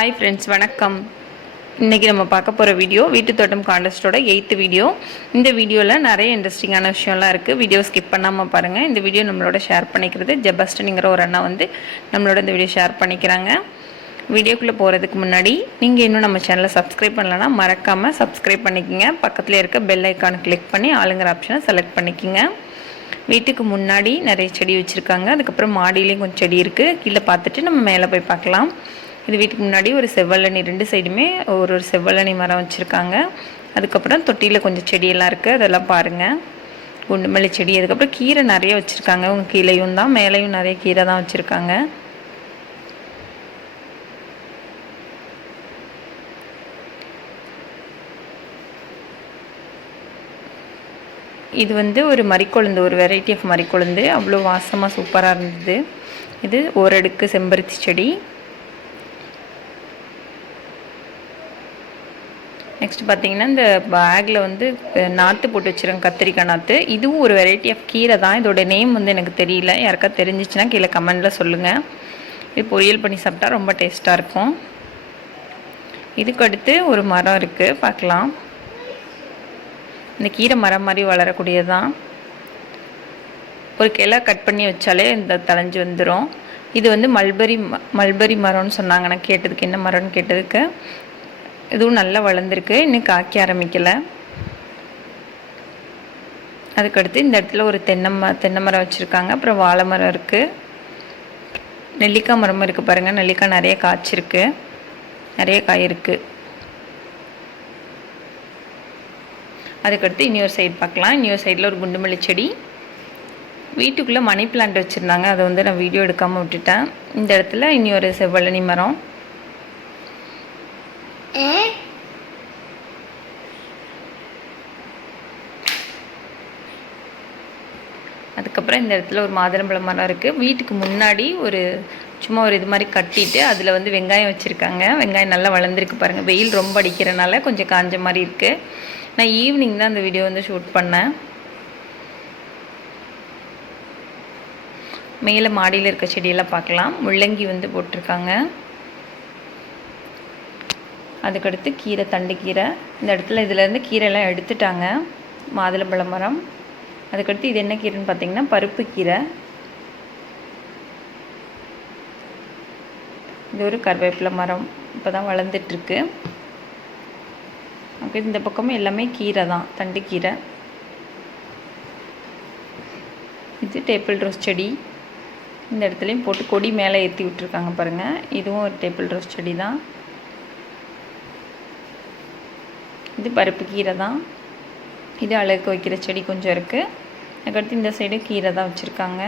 Hi friends, வணக்கம். இன்றைக்கி நம்ம பார்க்க போகிற வீடியோ வீட்டு தோட்டம் கான்டெஸ்ட்டோட 8th வீடியோ. இந்த வீடியோவில் நிறைய இன்ட்ரெஸ்டிங்கான விஷயம்லாம் இருக்குது. வீடியோ ஸ்கிப் பண்ணாமல் பாருங்கள். இந்த வீடியோ நம்மளோட ஷேர் பண்ணிக்கிறது ஜெபஸ்டனுங்கிற ஒரு அண்ணா வந்து நம்மளோட இந்த வீடியோ ஷேர் பண்ணிக்கிறாங்க. வீடியோக்குள்ளே போகிறதுக்கு முன்னாடி நீங்கள் இன்னும் நம்ம சேனலை சப்ஸ்கிரைப் பண்ணலன்னா மறக்காமல் சப்ஸ்கிரைப் பண்ணிக்கோங்க. பக்கத்தில் இருக்க பெல் ஐக்கானை கிளிக் பண்ணி ஆளுங்கிற ஆப்ஷனை செலக்ட் பண்ணிக்கோங்க. வீட்டுக்கு முன்னாடி நிறைய செடி வச்சுருக்காங்க. அதுக்கப்புறம் மாடியிலையும் கொஞ்சம் செடி இருக்குது. கீழே பார்த்துட்டு நம்ம மேலே போய் பார்க்கலாம். இது வீட்டுக்கு முன்னாடி ஒரு செவ்வழனி, 2 சைடுமே ஒரு செவ்வழனி மரம் வச்சுருக்காங்க. அதுக்கப்புறம் தொட்டியில் கொஞ்சம் செடியெல்லாம் இருக்குது, அதெல்லாம் பாருங்கள். குண்டுமல்லி செடி, அதுக்கப்புறம் கீரை நிறைய வச்சுருக்காங்க. அவங்க கீழேயும் தான் மேலேயும் நிறைய கீரை தான் வச்சுருக்காங்க. இது வந்து ஒரு மரிக்கொழுந்து, ஒரு வெரைட்டி ஆஃப் மரிக்கொழுந்து. அவ்வளோ வாசமாக சூப்பராக இருந்தது. இது ஓரடுக்கு செம்பருத்தி செடி. நெக்ஸ்ட் பார்த்தீங்கன்னா இந்த பேக்கில் வந்து நாற்று போட்டு வச்சுருக்காங்க, கத்திரிக்காய் நாற்று. இதுவும் ஒரு வெரைட்டி ஆஃப் கீரை தான். இதோட நேம் வந்து எனக்கு தெரியல. யாருக்கா தெரிஞ்சிச்சுன்னா கீழே கமெண்டில் சொல்லுங்கள். இது பொரியல் பண்ணி சாப்பிட்டா ரொம்ப டேஸ்ட்டாக இருக்கும். இதுக்கு அடுத்து ஒரு மரம் இருக்குது, பார்க்கலாம். இந்த கீரை மரம் மாதிரி வளரக்கூடியதான். ஒரு கிளை கட் பண்ணி வச்சாலே இந்த தளைஞ்சு வந்துடும். இது வந்து மல்பரி மரம்னு சொன்னாங்க. நான் கேட்டதுக்கு என்ன மரம்னு கேட்டதுக்கு இதுவும் நல்லா வளர்ந்துருக்கு, இன்னும் காய்க்க ஆரம்பிக்கலை. அதுக்கடுத்து இந்த இடத்துல ஒரு தென்னை மரம் வச்சுருக்காங்க. அப்புறம் வாழை மரம் இருக்குது. நெல்லிக்காய் மரமும் இருக்குது பாருங்கள். நெல்லிக்காய் நிறைய காய்ச்சிருக்கு, நிறைய காய் இருக்குது. அதுக்கடுத்து இன்னொரு சைடு பார்க்கலாம். இன்னொரு சைடில் ஒரு குண்டுமல்லி செடி. வீட்டுக்குள்ளே மணி பிளான்ட் வச்சுருந்தாங்க, அதை வந்து நான் வீடியோ எடுக்காமல் விட்டுட்டேன். இந்த இடத்துல இன்னொரு செவ்வழனி மரம். அதுக்கப்புறம் இந்த இடத்துல ஒரு மாதுளம்பழம் மரம் இருக்குது. வீட்டுக்கு முன்னாடி சும்மா ஒரு இது மாதிரி கட்டிட்டு அதில் வந்து வெங்காயம் வச்சுருக்காங்க. வெங்காயம் நல்லா வளர்ந்துருக்கு பாருங்கள். வெயில் ரொம்ப அடிக்கிறனால கொஞ்சம் காஞ்ச மாதிரி இருக்குது. நான் ஈவினிங் தான் அந்த வீடியோ வந்து ஷூட் பண்ணேன். மேலே மாடியில் இருக்க செடியெல்லாம் பார்க்கலாம். முள்ளங்கி வந்து போட்டிருக்காங்க. அதுக்கடுத்து கீரை, தண்டு கீரை. இந்த இடத்துல இதிலேருந்து கீரைலாம் எடுத்துட்டாங்க. மாதுளம்பழ மரம். அதுக்கடுத்து இது என்ன கீரைன்னு பார்த்தீங்கன்னா பருப்பு கீரை. இது ஒரு கருவேப்பிலை மரம், இப்போ தான் வளர்ந்துட்டுருக்கு. ஓகே, இந்த பக்கமும் எல்லாமே கீரை தான், தண்டு கீரை. இது டேபிள் ரோஸ் செடி. இந்த இடத்துலையும் போட்டு கொடி மேலே ஏற்றி விட்டுருக்காங்க பாருங்கள். இதுவும் ஒரு டேபிள் ரோஸ் செடி தான். இது பருப்பு கீரை தான். இது அழகு வைக்கிற செடி கொஞ்சம் இருக்குது. அதுக்கடுத்து இந்த சைடு கீரை தான் வச்சுருக்காங்க.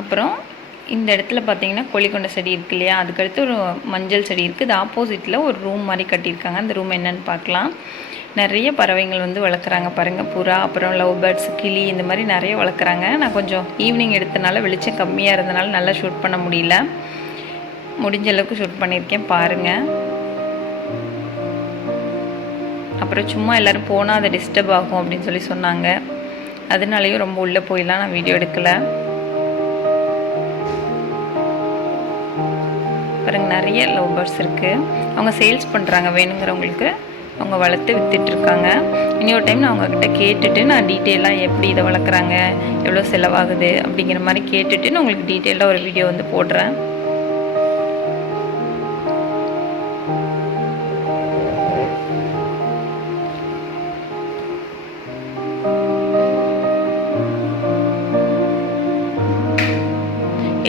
அப்புறம் இந்த இடத்துல பார்த்தீங்கன்னா கொல்லிக்கொண்டை செடி இருக்கு இல்லையா, அதுக்கடுத்து ஒரு மஞ்சள் செடி இருக்குது. இது ஆப்போசிட்டில் ஒரு ரூம் மாதிரி கட்டியிருக்காங்க. அந்த ரூம் என்னன்னு பார்க்கலாம். நிறைய பறவைகள் வந்து வளர்க்குறாங்க பாருங்கள். புறா, அப்புறம் லவ் பேர்ட்ஸ், கிளி, இந்த மாதிரி நிறைய வளர்க்குறாங்க. நான் கொஞ்சம் ஈவினிங் எடுத்தனால வெளிச்சம் கம்மியாக இருந்தனால நல்லா ஷூட் பண்ண முடியல. முடிஞ்ச அளவுக்கு ஷூட் பண்ணியிருக்கேன், பாருங்கள். அப்புறம் சும்மா எல்லோரும் போனால் அதை டிஸ்டர்ப் ஆகும் அப்படின்னு சொல்லி சொன்னாங்க. அதனாலேயும் ரொம்ப உள்ளே போயெல்லாம் நான் வீடியோ எடுக்கலை. பாருங்கள், நிறைய லவ் பேர்ட்ஸ் இருக்குது. அவங்க சேல்ஸ் பண்ணுறாங்க, வேணுங்கிறவங்களுக்கு அவங்க வளர்த்து விற்றுட்ருக்காங்க. இன்னொரு டைம் நான் அவங்கக்கிட்ட கேட்டுட்டு நான் டீட்டெயிலாக எப்படி இதை வளர்க்குறாங்க, எவ்வளோ செலவாகுது அப்படிங்கிற மாதிரி கேட்டுட்டு நான் உங்களுக்கு டீட்டெயிலாக ஒரு வீடியோ வந்து போடுறேன்.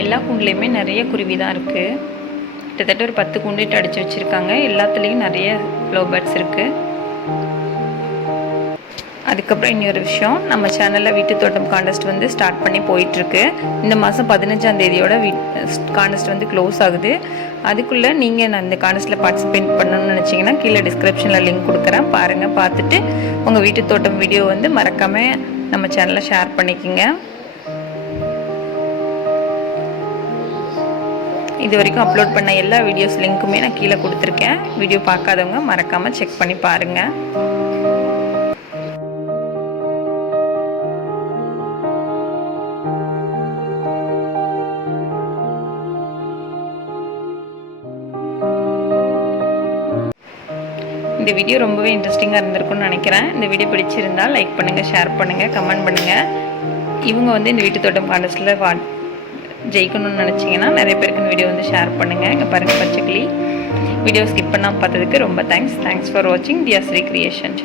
எல்லா கூண்டுலேயுமே நிறைய குருவி தான் இருக்குது. கிட்டத்தட்ட ஒரு 10 கூண்டிட்டு அடித்து வச்சுருக்காங்க. எல்லாத்துலேயும் நிறைய லவ் பேர்ட்ஸ் இருக்குது. அதுக்கப்புறம் இன்னொரு விஷயம், நம்ம சேனலில் வீட்டு தோட்டம் கான்டெஸ்ட் வந்து ஸ்டார்ட் பண்ணி போயிட்டுருக்கு. இந்த மாதம் 15ஆம் தேதியோட கான்டெஸ்ட் வந்து க்ளோஸ் ஆகுது. அதுக்குள்ளே நீங்கள் நான் இந்த கான்டெஸ்ட்டில் பார்ட்டிசிபேட் பண்ணணும்னு நினச்சிங்கன்னா கீழே டிஸ்கிரிப்ஷனில் லிங்க் கொடுக்குறேன், பாருங்கள். பார்த்துட்டு உங்கள் வீட்டு தோட்டம் வீடியோ வந்து மறக்காமல் நம்ம சேனலில் ஷேர் பண்ணிக்கோங்க. இது வரைக்கும் அப்லோட் பண்ண எல்லா வீடியோஸ் லிங்க்குமே நான் கீழே கொடுத்துருக்கேன். வீடியோ பார்க்காதவங்க மறக்காமல் செக் பண்ணி பாருங்கள். இந்த வீடியோ ரொம்பவே இன்ட்ரெஸ்டிங்காக இருந்திருக்கும்னு நினைக்கிறேன். இந்த வீடியோ பிடிச்சிருந்தால் லைக் பண்ணுங்கள், ஷேர் பண்ணுங்கள், கமெண்ட் பண்ணுங்கள். இவங்க வந்து இந்த வீட்டு தோட்டம் கான்டெஸ்ட்டில் ஜெயிக்கணும்னு நினச்சிங்கன்னா நிறைய பேருக்கு இந்த வீடியோ வந்து ஷேர் பண்ணுங்கள். இங்கே பாருங்கள் பச்சைக்கிளி. வீடியோ ஸ்கிப் பண்ணாமல் பார்த்ததுக்கு ரொம்ப தேங்க்ஸ் ஃபார் வாட்சிங் தியாஸ்ரீ கிரியேஷன்.